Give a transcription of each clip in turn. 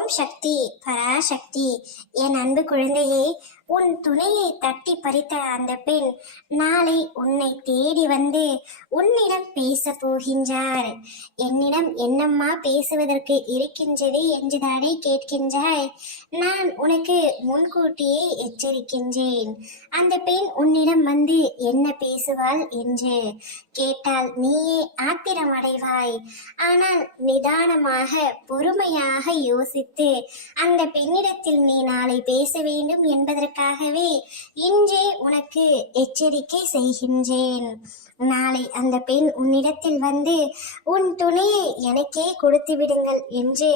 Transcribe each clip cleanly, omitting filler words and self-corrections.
ஓம் சக்தி பராசக்தி. என் அன்பு குழந்தையே, உன் துணையை தட்டி பறித்த அந்த பெண் நாளை உன்னை தேடி வந்து உன்னிடம் பேச போகின்றார். என்னிடம் என்னம்மா பேசுவதற்கு இருக்கின்றது என்றுதானே கேட்கின்றாய்? நான் உனக்கு முன்கூட்டியே எச்சரிக்கின்றேன். அந்த பெண் உன்னிடம் வந்து என்ன பேசுவாள் என்று கேட்டால் நீயே ஆத்திரமடைவாய். ஆனால் நிதானமாக பொறுமையாக யோசித்து அந்த பெண்ணிடத்தில் நீ நாளை பேச வேண்டும் என்பதற்காகவே இன்றே உனக்கு எச்சரிக்கை செய்கின்றேன். நாளை அந்த பெண் உன்னிடத்தில் வந்து உன் துணையை எனக்கே கொடுத்து விடுங்கள் என்று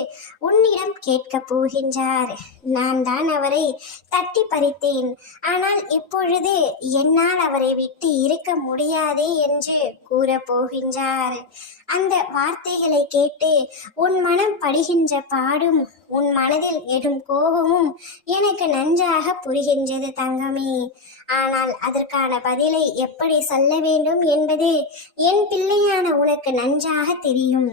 உன்னிடம் கேட்கப் போகின்றார். நான் தான் அவரை தட்டி பறித்தேன், ஆனால் இப்பொழுது என்னால் அவரை விட்டு இருக்க முடியாதே என்று கூறப் போகின்றார். அந்த வார்த்தைகளை கேட்டு உன் மனம் படுகின்ற பாடும் உன் மனதில் எடும் கோபமும் எனக்கு நன்றாக புரிகின்றது தங்கமே. ஆனால் அதற்கான பதிலை எப்படி சொல்ல வேண்டும் என்பது என் பிள்ளையான உனக்கு நன்றாக தெரியும்.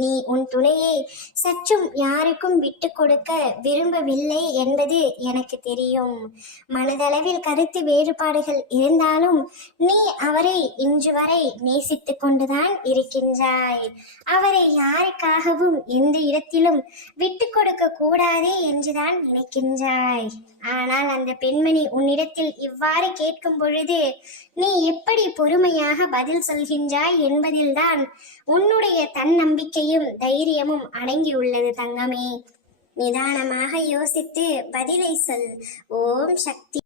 நீ உன் துணையை சற்றும் யாருக்கும் விட்டு கொடுக்க விரும்பவில்லை என்பது எனக்கு தெரியும். மனதளவில் கருத்து வேறுபாடுகள் இருந்தாலும் நீ அவரை இன்று வரை நேசித்து கொண்டுதான் இருக்கின்றாய். அவரை யாருக்காகவும் எந்த இடத்திலும் விட்டு கொடுக்க கூடாதே என்றுதான் நினைக்கின்றாய். ஆனால் அந்த பெண்மணி உன்னிடத்தில் இவ்வாறு கேட்கும் பொழுது நீ எப்படி பொறுமையாக பதில் சொல்கின்றாய் என்பதில்தான் உன்னுடைய தன்னம்பிக்கையும் தைரியமும் அடங்கியுள்ளது தங்கமே. நிதானமாக யோசித்து பதிலை சொல். ஓம் சக்தி.